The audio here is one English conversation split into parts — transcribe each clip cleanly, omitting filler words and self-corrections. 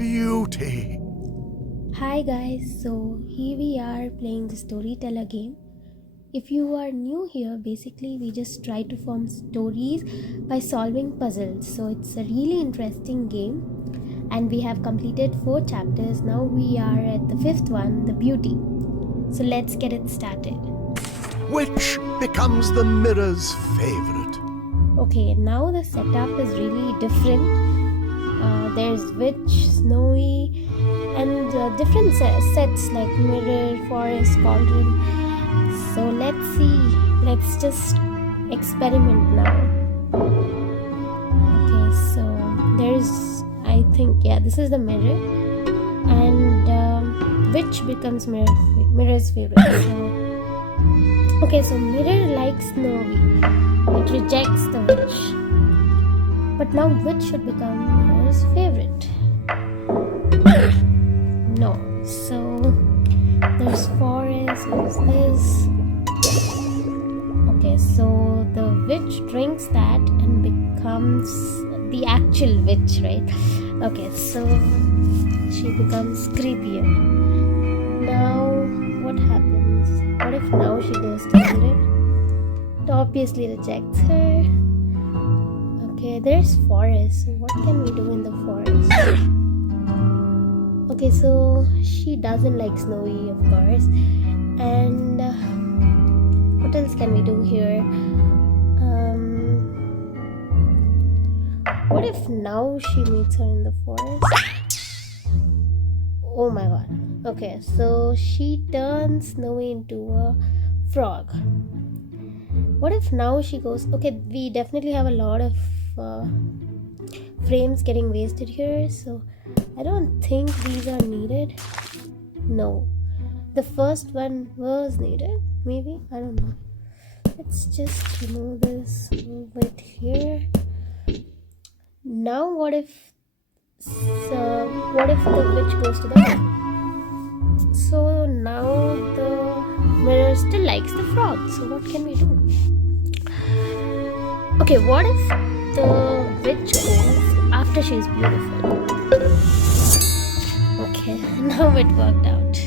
beauty. Hi guys, so here we are playing the Storyteller game. If you are new here, basically we just try to form stories by solving puzzles. So it's a really interesting game and we have completed 4 chapters. Now we are at the 5th one, the beauty. So let's get it started. Which becomes the mirror's favorite? Okay, now the setup is really different. There's witch, snowy, and different sets like mirror, forest, cauldron. So let's see. Let's just experiment now. Okay, so there's, I think, yeah, this is the mirror, and witch becomes mirror's favorite. So, okay, so mirror likes snowy. It rejects the witch. But now which should become mirror's favorite? No. So there's forest, there's this. Okay, so the witch drinks that and becomes the actual witch, right? Okay, so she becomes creepier. Now what happens? What if now she goes to mirror? It obviously rejects her. Okay, there's forest. So what can we do in the forest? Okay, so she doesn't like snowy, of course. And what else can we do here? What if now she meets her in the forest? Oh my god. Okay, so she turns Snowy into a frog. What if now she goes... Okay, we definitely have a lot of frames getting wasted here, so I don't think these are needed. No, the first one was needed, maybe, I don't know. Let's just remove this, move it here. Now what if the witch goes to the mirror? So now the mirror still likes the frog, so what can we do? Okay, what if the witch goes after she's beautiful? Okay, now it worked out.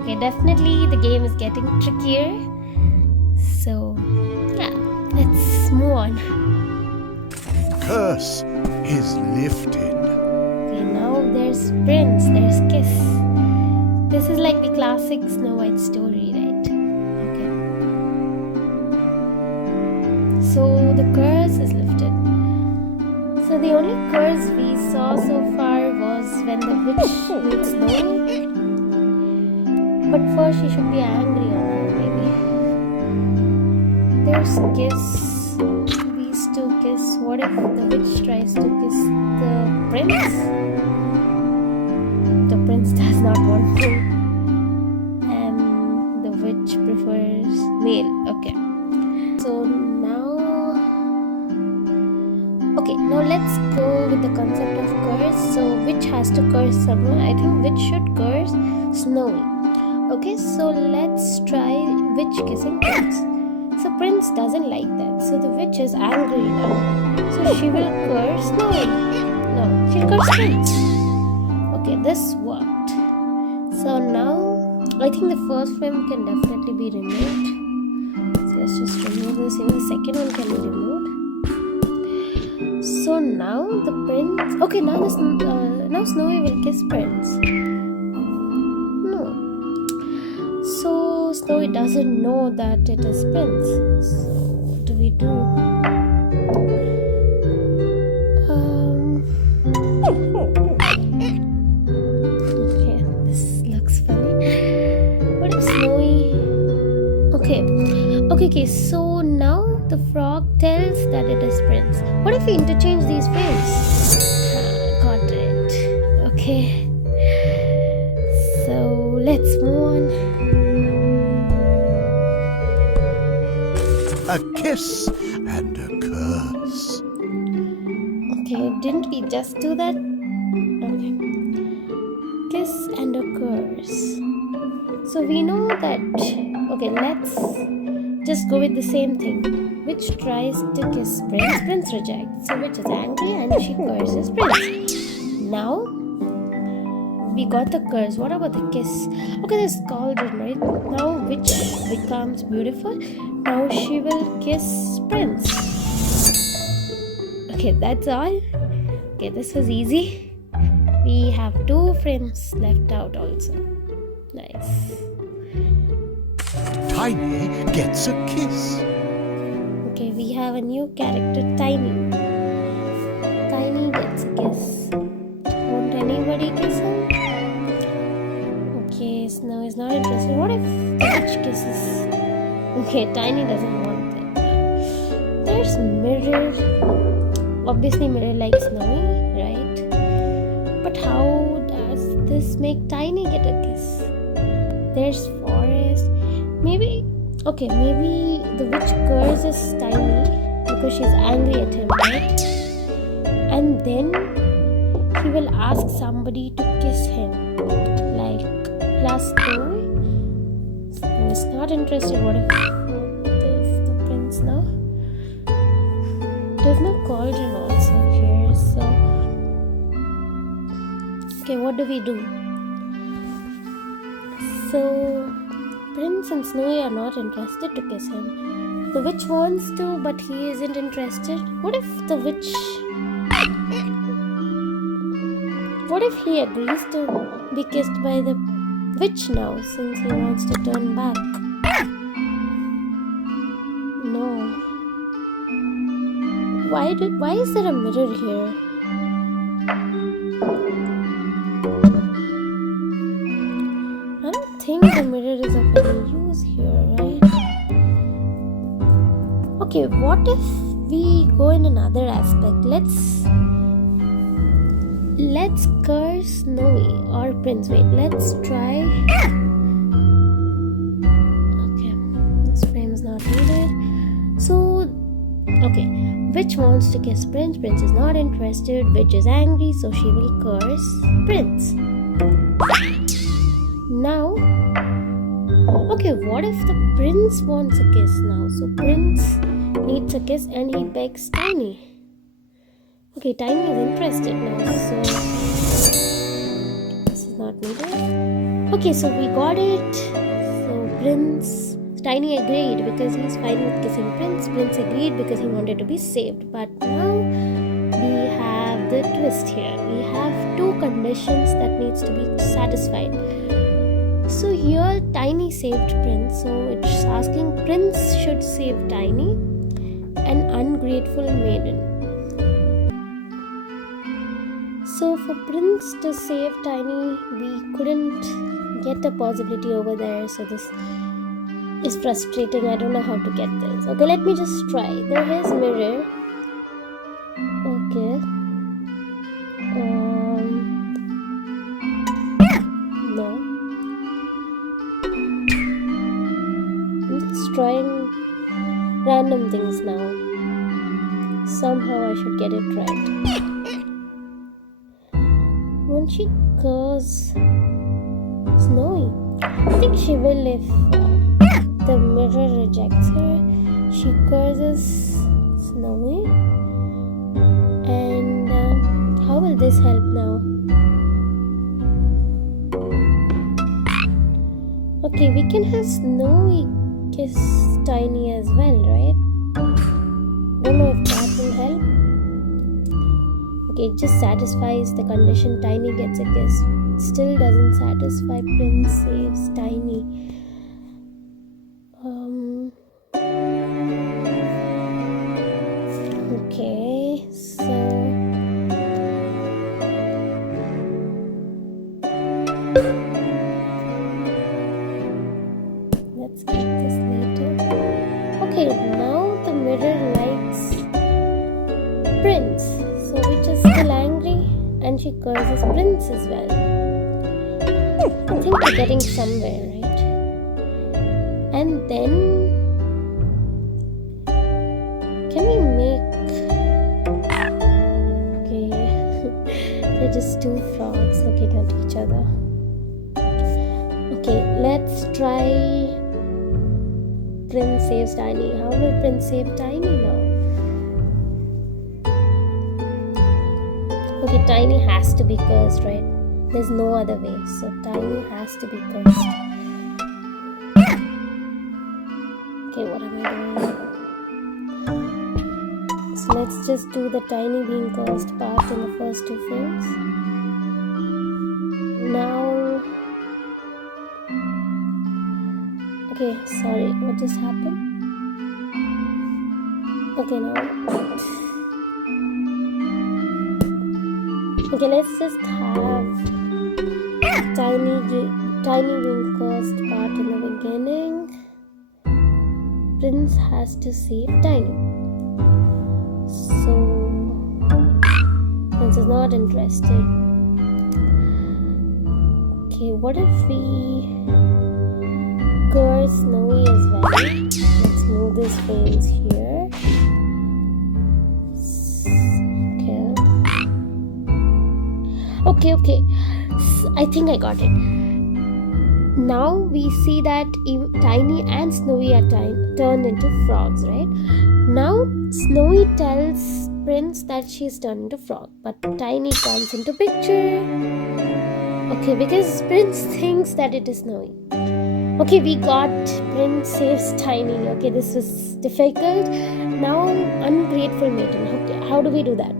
Okay, definitely the game is getting trickier. So, yeah, let's move on. Curse is lifted. Okay, now there's Prince, there's Kiss. This is like the classic Snow White story, right? Okay. So the curse is lifted. So the only curse we saw so far was when the witch meets Snowy. But first she should be angry on her, maybe. There's Kiss. These two kiss. What if the witch tries to kiss the prince? The prince does not want to. And the witch prefers male. Okay. So now let's go with the concept of curse. So witch has to curse someone. I think witch should curse Snowy. Okay, so let's try witch kissing Prince. So Prince doesn't like that. So the witch is angry now. So she will curse Snowy. No, she'll curse Prince. Okay, this worked. So now I think the first frame can definitely be removed. So let's just remove this. Even the second one can be removed. So now the prince... Okay, now now Snowy will kiss Prince. No. So Snowy doesn't know that it is Prince. So what do we do? Okay, this looks funny. What if Snowy... Okay, so now the frog tells that it is Prince. What if we interchange these frames? Got it. Okay. So let's move on. A kiss and a curse. Okay, didn't we just do that? Okay. Kiss and a curse. So we know that... Okay, let's just go with the same thing. Witch tries to kiss Prince. Prince rejects. So witch is angry and she curses Prince. Now we got the curse. What about the kiss? Okay, there's cauldron, right? Now witch becomes beautiful. Now she will kiss prince. Okay, that's all. Okay, this was easy. We have 2 frames left out also. Nice. Tiny gets a kiss. Okay, we have a new character, Tiny. Tiny gets a kiss. Won't anybody kiss him? Okay, Snow is not interested. What if the witch kisses? Okay, Tiny doesn't want it. There's Mirror. Obviously, Mirror likes Snowy, right? But how does this make Tiny get a kiss? There's Forest. Maybe the witch curses Tiny because she's angry at him, right? And then he will ask somebody to kiss him, like plus 2. So he's not interested. What if the prince now? There's no cauldron also here, so okay, what do we do? So Prince and Snowy are not interested to kiss him. The witch wants to, but he isn't interested. What if the witch... What if he agrees to be kissed by the witch now, since he wants to turn back? No. Why is there a mirror here? I don't think the mirror is of any use here, right? Okay, what if we go in another aspect? Let's curse Snowy or Prince. Wait, let's try. Okay, this frame is not needed. So, okay, witch wants to kiss Prince. Prince is not interested. Witch is angry, so she will curse Prince. Now, okay, what if the prince wants a kiss now? So Prince needs a kiss and he begs Tiny. Okay, Tiny is interested now, so this is not needed. Okay, so we got it. So Tiny agreed because he's fine with kissing Prince. Prince agreed because he wanted to be saved. But now we have the twist here. We have 2 conditions that needs to be satisfied. So here Tiny saved Prince, so it's asking Prince should save Tiny, an ungrateful maiden. So for Prince to save Tiny, we couldn't get a possibility over there, so this is frustrating. I don't know how to get this. Okay, let me just try. There is mirror. Okay. No. I'm just trying random things now. Somehow I should get it right. Won't she curse Snowy? I think she will if the mirror rejects her. She curses Snowy. And how will this help now? Okay, we can have Snowy kiss Tiny as well, right? Don't know if that will help. Okay, it just satisfies the condition Tiny gets a kiss. Still doesn't satisfy. Prince saves Tiny. Okay, so let's keep this later. Okay, now the mirror likes Prince, so which is still angry, and she curses Prince as well. I think we're getting somewhere, right? And then can we make... Okay, they're just 2 frogs looking at each other. Okay, let's try Prince saves Tiny. How will Prince save Tiny now? Okay, Tiny has to be cursed, right? There's no other way. So Tiny has to be cursed. Okay, what am I doing? So let's just do the Tiny being cursed part in the first 2 frames. Now, okay, sorry, what just happened? Okay, now, okay, let's just have Tiny being cursed part in the beginning. Prince has to save Tiny. So, Prince is not interested. Okay, what if we curse Snowy as well? Let's move these frames here. Okay. I think I got it. Now we see that Tiny and Snowy are turned into frogs, right? Now Snowy tells Prince that she's turned into frog, but Tiny comes into picture. Okay, because Prince thinks that it is Snowy. Okay, we got Prince saves Tiny. Okay, this was difficult. Now, ungrateful maiden. Okay, how do we do that?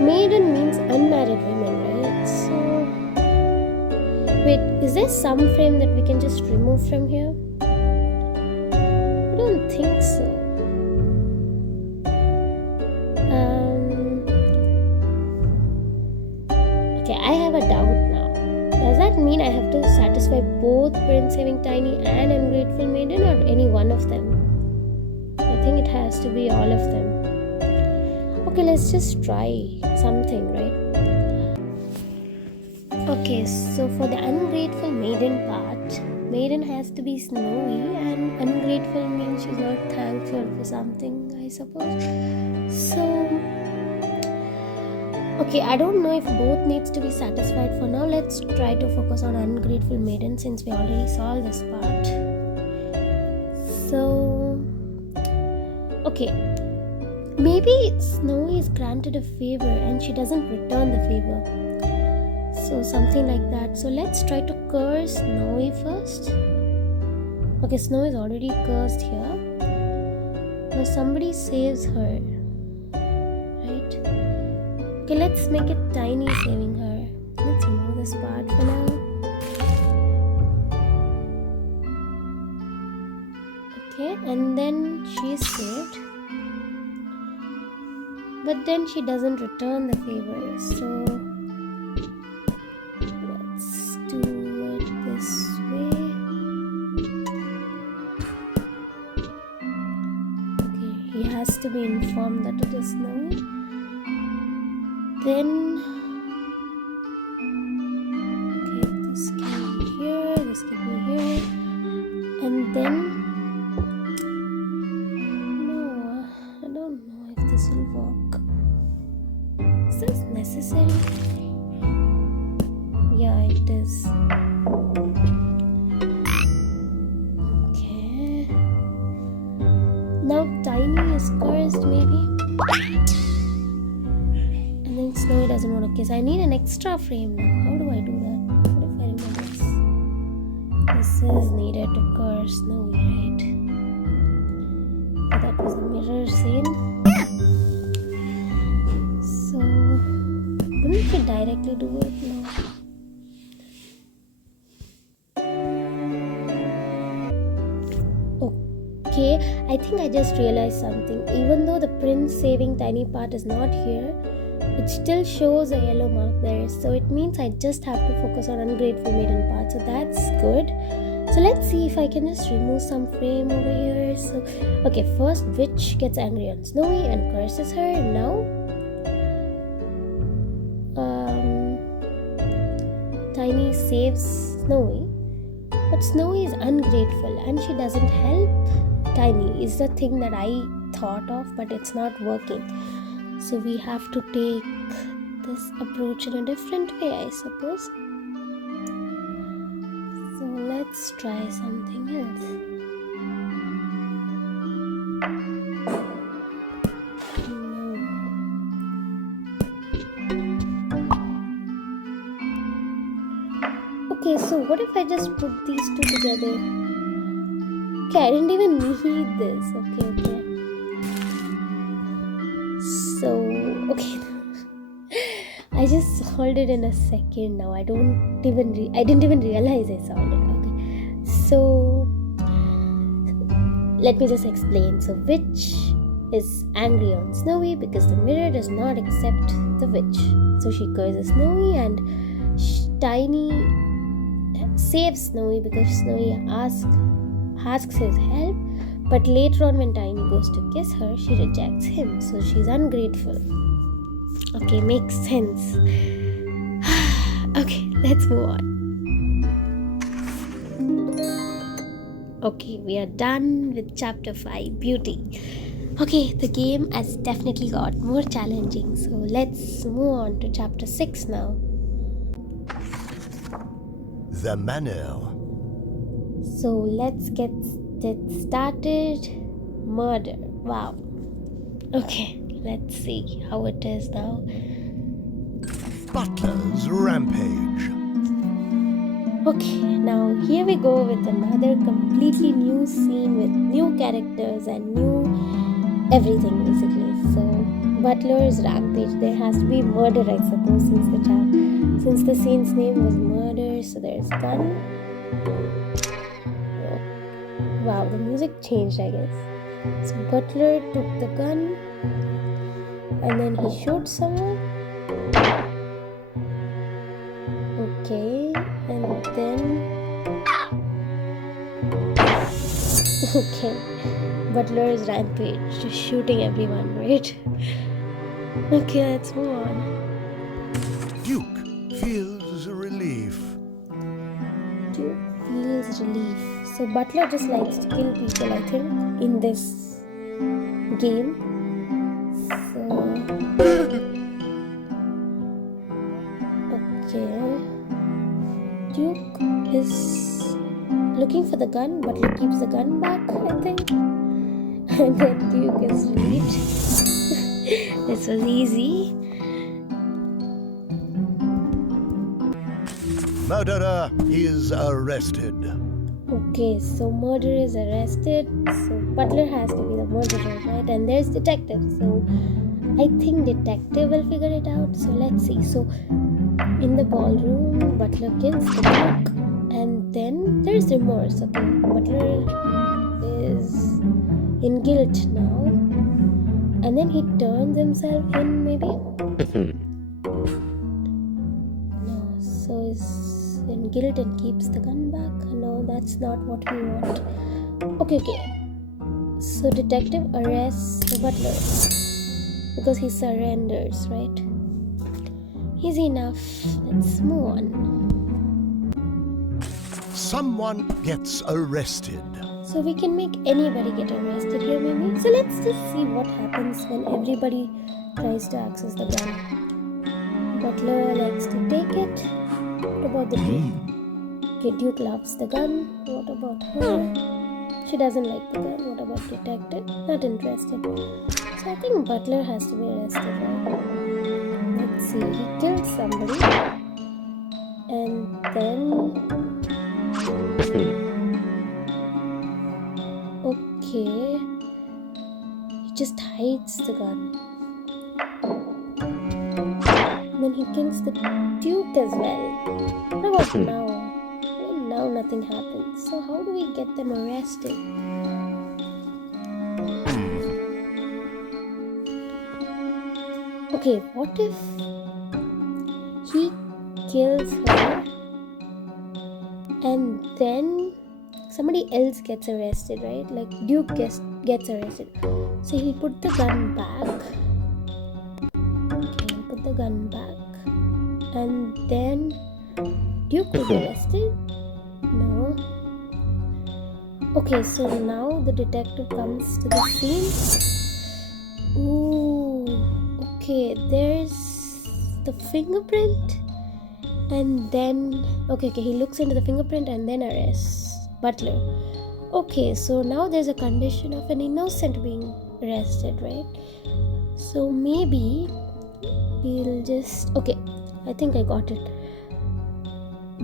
Maiden means unmarried women, right? So, wait, is there some frame that we can just remove from here? I don't think so. Okay, I have a doubt now. Does that mean I have to satisfy both Prince saving Tiny and ungrateful maiden, or any one of them? I think it has to be all of them. Okay, let's just try something, right? Okay, so for the ungrateful maiden part, maiden has to be Snowy, and ungrateful means she's not thankful for something, I suppose. So, okay, I don't know if both needs to be satisfied. For now, let's try to focus on ungrateful maiden since we already saw this part. So, okay, maybe Snowy is granted a favor and she doesn't return the favor. So something like that. So let's try to curse Snowy first. Okay, Snow is already cursed here. Now somebody saves her, right? Okay, let's make it Tiny saving her. Let's remove this part for now. Okay, and then she's saved. But then she doesn't return the favor, so let's do it this way. Okay, he has to be informed that it is Snowy. Then, okay, this can be here, this can be here, and then, no, I don't know if this will work. Is this necessary? Yeah, it is. Okay. Now Tiny is cursed, maybe. And then Snowy doesn't want to kiss. I need an extra frame now. How do I do that? What if I remove this? This is needed to curse Snowy, right? That was the mirror scene. So, couldn't we directly do it? No. Okay, I think I just realized something. Even though the Prince saving Tiny part is not here, it still shows a yellow mark there. So it means I just have to focus on ungrateful maiden part. So that's good. So let's see if I can just remove some frame over here. So, okay, first Witch gets angry on Snowy and curses her. Now, Tiny saves Snowy. But Snowy is ungrateful and she doesn't help Tiny. Is the thing that I thought of, but it's not working. So we have to take this approach in a different way, I suppose. So let's try something else. No. Okay, so what if I just put these two together? Okay, I didn't even need this. Okay. So, okay. I just solved it in a second now. I didn't even realize I solved it. Okay. So, let me just explain. So, witch is angry on Snowy because the mirror does not accept the witch. So she curses Snowy, and Tiny saves Snowy because Snowy asks his help. But later on, when Tiny goes to kiss her, she rejects him. So she's ungrateful. Okay, makes sense. Okay, let's move on. Okay, we are done with chapter 5, Beauty. Okay, the game has definitely got more challenging, so let's move on to chapter 6 now. The manor. So let's get started. Murder. Wow. Okay, let's see how it is now. Butler's rampage. Okay, now here we go with another completely new scene with new characters and new everything basically. So Butler's rampage. There has to be murder, I suppose, since the scene's name was murder. So there's gun. Wow, the music changed, I guess. So Butler took the gun and then he shot someone. Okay, and then okay, Butler's rampage, just shooting everyone, right? Okay, let's move on. Duke feels relief. Duke feels relief. So Butler just likes to kill people, I think, in this game. So okay, Duke is looking for the gun. Butler keeps the gun back, I think. And then Duke is relieved. This was easy. Murderer is arrested. Okay, so murderer is arrested. So Butler has to be the murderer, right? And there's detective. So I think detective will figure it out. So let's see. So in the ballroom, Butler kills the Duke, and then there's remorse. Okay, Butler is in guilt now, and then he turns himself in, maybe. No, so he's in guilt and keeps the gun back. No, that's not what we want. Okay. So detective arrests the Butler because he surrenders, right? Easy enough. Let's move on. Someone gets arrested. So we can make anybody get arrested here, maybe. So let's just see what happens when everybody tries to access the gun. Butler likes to take it. What about the Duke? Okay, Duke loves the gun. What about her? She doesn't like the gun. What about detective? Not interested. So I think Butler has to be arrested, right? Let's see. He killed somebody, and then okay, he just hides the gun. And then he kills the Duke as well. What about now? Well, now nothing happens. So how do we get them arrested? Okay, what if he kills her and then somebody else gets arrested, right? Like Duke gets arrested. So he put the gun back. Okay, put the gun back. And then Duke was arrested? No. Okay, so now the detective comes to the scene. Ooh, okay, there's the fingerprint. And then, okay, he looks into the fingerprint and then arrests Butler. Okay, so now there's a condition of an innocent being arrested, right? So maybe we'll just, okay, I think I got it.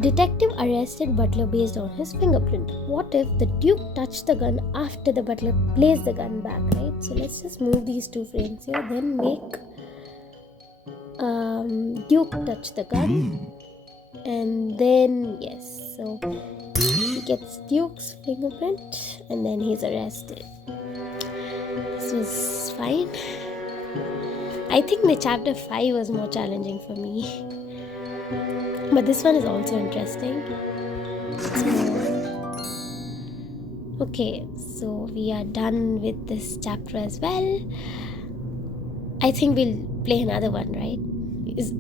Detective arrested butler based on his fingerprint. What if the Duke touched the gun after the butler placed the gun back, right? So let's just move these two frames here, then make Duke touch the gun, and then yes, so he gets Duke's fingerprint and then he's arrested. This was fine. I think the chapter 5 was more challenging for me. But this one is also interesting. Okay, so we are done with this chapter as well. I think we'll play another one, right?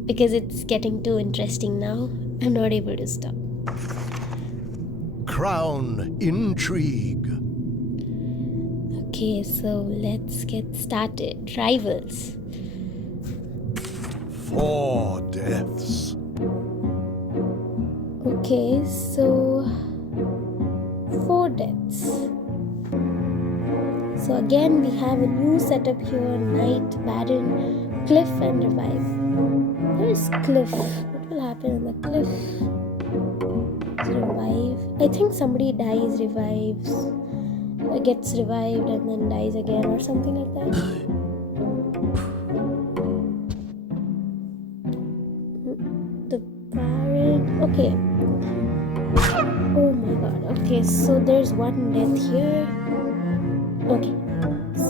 Because it's getting too interesting now. I'm not able to stop. Crown intrigue. Okay, so let's get started. Rivals. 4 deaths. Okay, so 4 deaths. So again we have a new setup here. Knight, Baron, Cliff and Revive. Where is Cliff? What will happen in the Cliff? Revive. I think somebody dies, revives, gets revived and then dies again or something like that. The Baron. Okay. Oh my god. Okay, so there's one death here. Okay.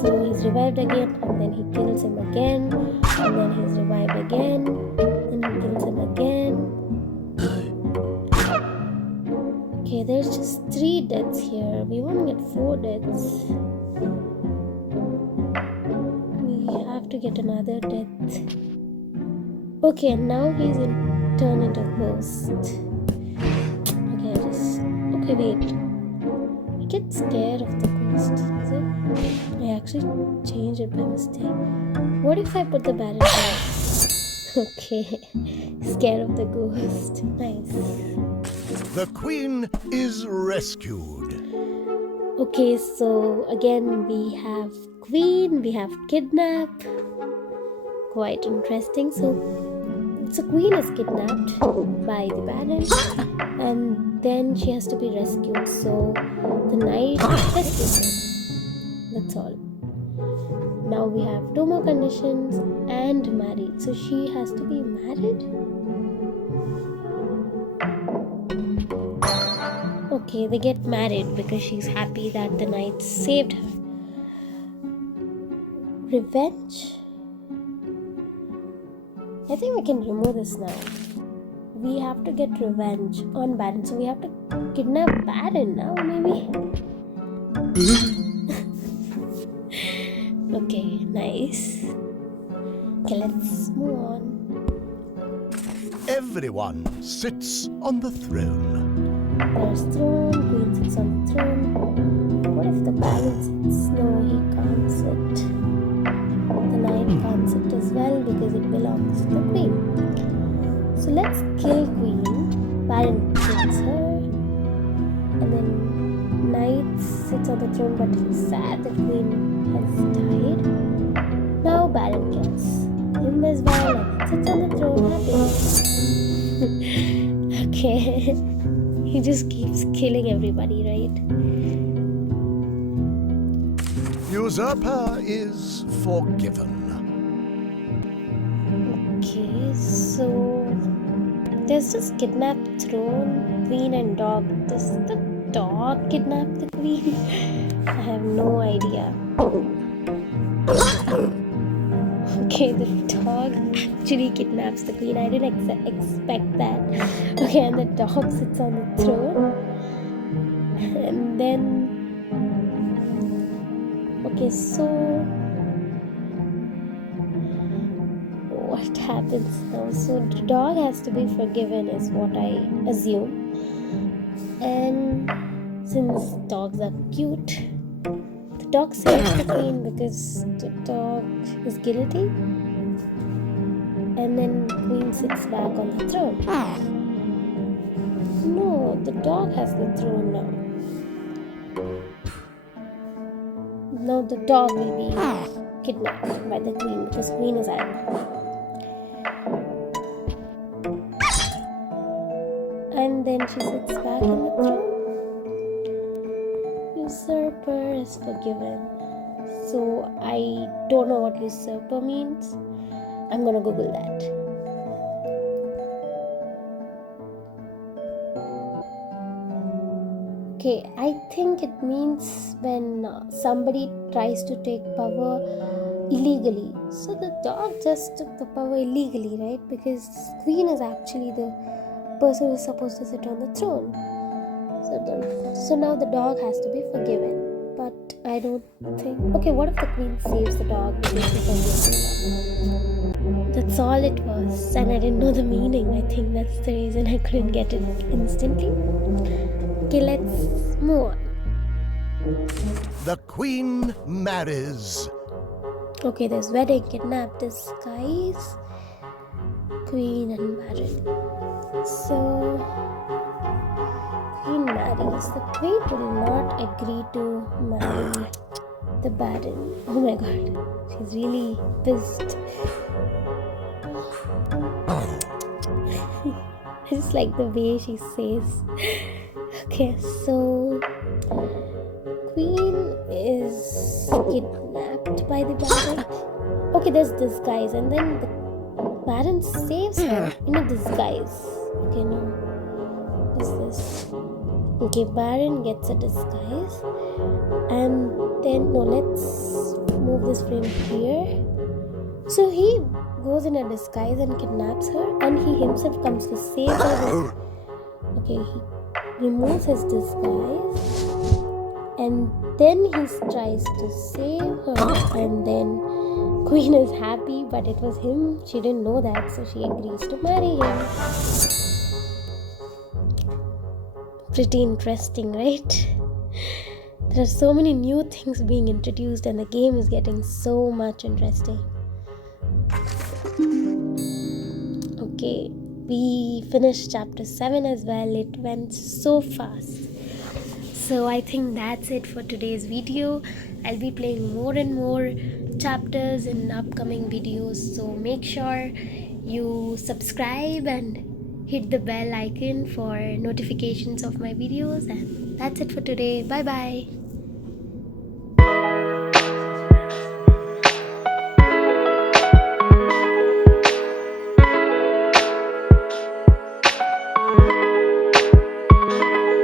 So he's revived again and then he kills him again and then he's revived again and he kills him again. Okay, there's just 3 deaths here. We won't get 4 deaths. We have to get another death. Okay, and now he's turned into a ghost. Okay, wait. I get scared of the ghost, is it? I actually changed it by mistake. What if I put the Baron here? Okay, scared of the ghost. Nice. The queen is rescued. Okay, so again we have queen, we have kidnap. Quite interesting. So queen is kidnapped by the Baron and then she has to be rescued. So the knight rescues her. That's all. Now we have 2 more conditions and married. So she has to be married. Okay, they get married because she's happy that the knight saved her. Revenge? I think we can remove this now. We have to get revenge on Baron. So we have to kidnap Baron now, maybe? Okay, nice. Okay, let's move on. Everyone sits on the throne. There's throne, queen sits on the throne. What if the Baron sits? No, he can't sit. The knight can't sit as well because it belongs to the queen. So let's kill queen. Baron kills her. And then knight sits on the throne but he's sad that queen has died. Now Baron kills him as well and sits on the throne happy. Okay. He just keeps killing everybody, right? Usurper is forgiven. Okay, so there's just kidnapped throne, queen and dog. Does the dog kidnap the queen? I have no idea. Okay, the dog actually kidnaps the queen. I didn't expect that. Okay, and the dog sits on the throne. And then... Okay, so... what happens now? So the dog has to be forgiven is what I assume. And since dogs are cute, the dog saves the queen because the dog is guilty. And then queen sits back on the throne. No, the dog has the throne now. Now the dog will be kidnapped by the queen because queen is angry. And then she sits back in the throne. Usurper is forgiven. So I don't know what usurper means. I'm gonna Google that. Okay, I think it means when somebody tries to take power illegally. So the dog just took the power illegally, right? Because queen is actually the person who's supposed to sit on the throne. So now the dog has to be forgiven. But I don't think... Okay, what if the queen saves the dog because she forgives? That's all it was. And I didn't know the meaning. I think that's the reason I couldn't get it instantly. Okay, let's move on. The queen marries. Okay, there's wedding, kidnap, disguise, queen and baron. So, queen marries. The queen will not agree to marry the baron. Oh my god, she's really pissed. I just like the way she says. Okay, so queen is kidnapped by the baron. Okay, there's disguise, and then the baron saves her in a disguise. Okay, no. What's this? Okay, baron gets a disguise, and then no, let's move this frame here. So he goes in a disguise and kidnaps her, and he himself comes to save her. Okay, he removes his disguise, and then he tries to save her, and then queen is happy, but it was him. She didn't know that, so she agrees to marry him. Pretty interesting, right? There are so many new things being introduced, and the game is getting so much interesting. Okay, we finished chapter 7 as well. It went so fast. So I think that's it for today's video. I'll be playing more and more chapters in upcoming videos. So make sure you subscribe and hit the bell icon for notifications of my videos. And that's it for today. Bye bye.